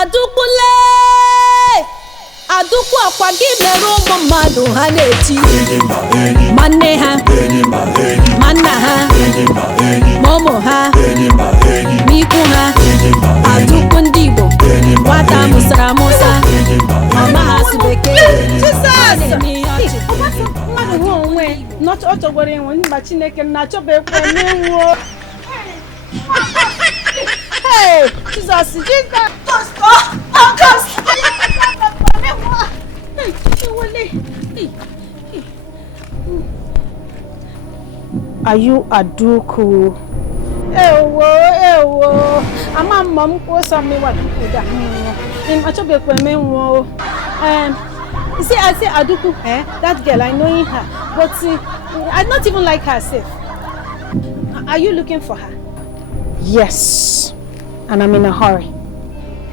Adukule Adukwu akwa gị mere ụmụ mmadụ ha na-eti manne ha manna ha momo ha n'ikwu ha Adukwu ndị Igbo nwata musara amusa mama ha si bekee mmadụ nwe onwe ọ chọgoro enwe mba Chineke na-achọba ekwe n'enwo. Hey, Jesus, Are you Adauku? Ewo. Ama mom ko so me wa duku da. In achobe kweme wo. You see, I say Adauku, that girl, I know her, but I don't even like her self. Are you looking for her? Yes, and I'm in a hurry.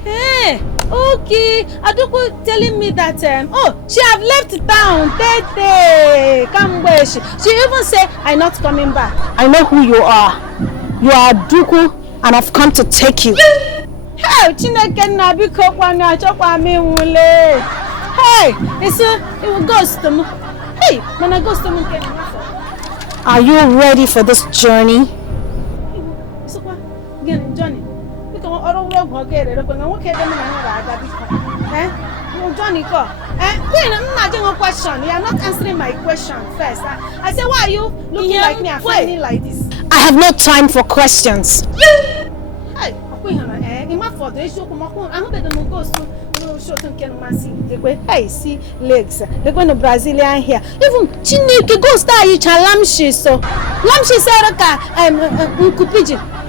Hey, okay. Adauku telling me that she have left town. Come where she even say I'm not coming back. I know who you are. You are Adauku, and I've come to take you. Hey, Chineke na biko kwa na chokwa mi wule. Hey, it's a ghost. Hey, man, a ghost. Are you ready for this journey? Johnny, because I don't know get it. But I'm okay. Johnny, go. I'm not doing a question. You are not answering my question first. I said, why are you looking like me and finding like this? I have no time for questions. Hey, hey, see legs. They're going to Brazilian here. Even Chinyere go start each lamshi so. Lamshi said,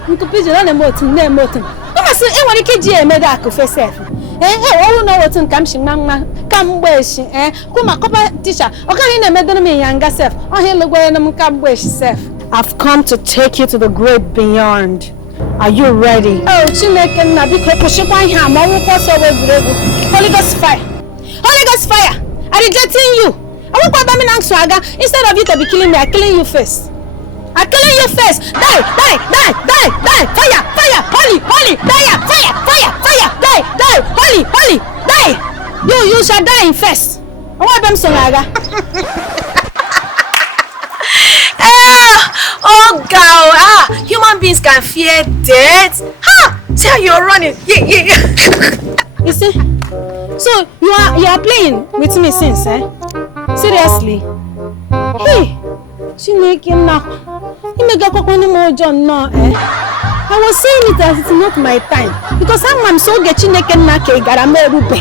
Nkupiji na motin na motin. Kuma se e nwere ke ji emeda akufe self. O no wotin kam shi mamma kam gbeshi kuma kopa teacher o kan na emeda me yanga self. O he lugwe na kam gbeshi self. I've come to take you to the great beyond. Are you ready? Oh, Chineke na biko pushikwa ihe ma wo ko so we buregu. Holy Ghost fire. Holy Ghost fire. I rejecting you. I won't go back and swagger. Instead of you to be killing me, I'm killing you first. I'm killing you first. Die. Fire. Holy. Die. Holy. Die. You shall die in first. I want them songaga. Oh God! Human beings can fear death. See how you're running. Yeah. You see? So you are playing with me since, Seriously? Hey, Chineke na. I was saying it as it's not my time because I'm so get Chineke na ke garame rube.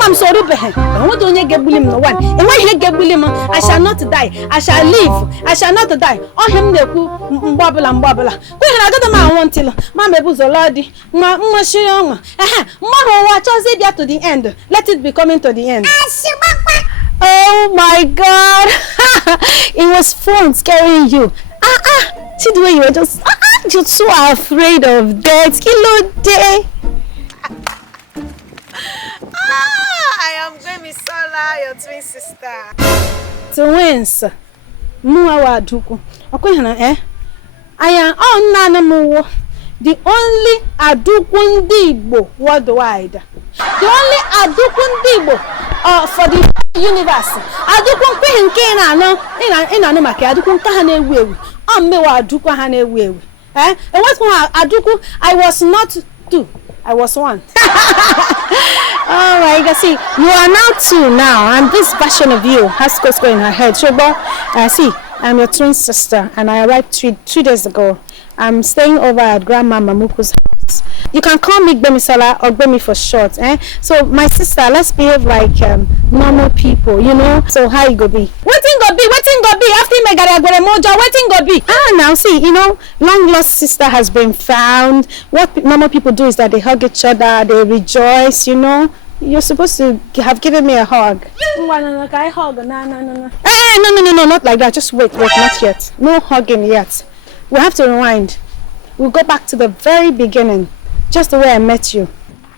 I'm so rube. I want to get bully no one. And when you get bully, I shall not die. I shall live. I shall not die. Oh him de ku mbabla. Ku na ga ma want till ma me buzo lodi. Ma shirong. Ma wa chose there to the end. Let it be coming to the end. Oh my God. It was fun scaring you. See the way you were just you're so afraid of death. Kilo day. I am Gwemisola, your twin sister. Twins. Muawa Adauku. I am on the only Adauku Ndi Igbo worldwide. The only Adauku Ndi Igbo for the universe. Adauku nke na no ina no make Adauku nka ha na ewu. Me wa Adauku ha na ewu. And what more Adauku I was not two. I was one. Alright, you can see you are now two now, and this version of you has Kosko in her head. So, see, I'm your twin sister, and I arrived two days ago. I'm staying over at Grandma Mamaukwu's house. You can call me Gbemisola or Gbemi for short. So, my sister, let's behave like normal people, you know. So, how you go be? Waiting go be. After me gare mojo, waiting go be. Now see, you know, long lost sister has been found. What normal people do is that they hug each other, they rejoice, you know. You're supposed to have given me a hug. No, not like that. Just wait, not yet. No hugging yet. We have to rewind. We'll go back to the very beginning, just the way I met you.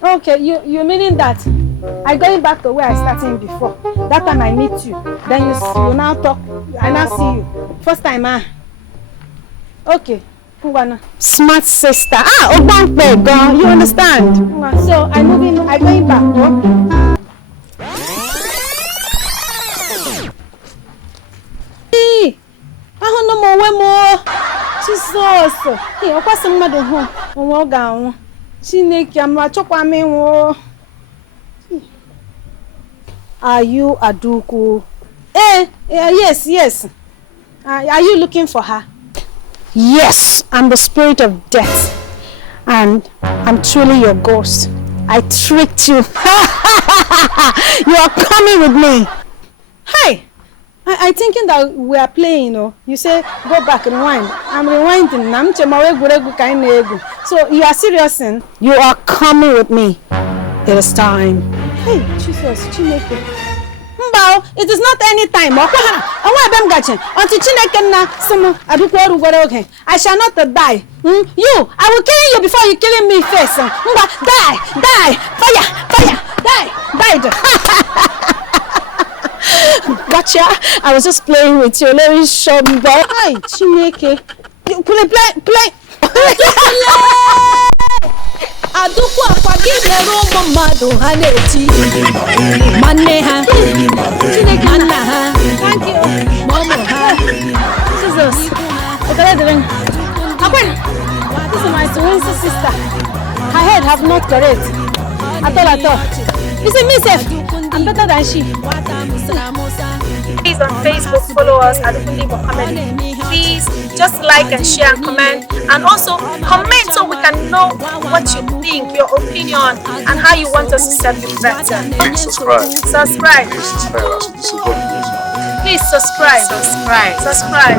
Okay, you meaning that I going back to where I started before. That time I meet you, then you now talk. I now see you. First time, Okay. Smart sister. Ah, Ogundipe gone. You understand? So I'm going back. Hey, I don't know more. Jesus. Hey, of course, mother home. Down. Chineke, I'm not talking. Are you ADAUKWU? Yes. Are you looking for her? Yes, I'm the spirit of death. And I'm truly your ghost. I tricked you. You are coming with me. Hey, I thinking that we are playing, You say, go back, rewind. I'm rewinding. So you are serious, eh? You are coming with me. It is time. Hey, Jesus, Chineke. Mbao, it is not any time. Until Chineke na sumu ADAUKWU orugwara oge. I shall not die. You, I will kill you before you killing me first. Die, fire, died. Gotcha. I was just playing with you. Let me show you. Hey, Chineke. Play. ADAUKWU akwagide romo mmadụ ha na-eti manne ha Chineke manna ha. Thank you mama ha. Jesus this is my twin sister. Her head have not correct at all. You see me safe, I'm better than she. Please on Facebook follow us at Ndi Igbo Comedy. Please just like and share and comment, and also comment so we can know what you think, your opinion, and how you want us to serve you better. Please subscribe. Please subscribe.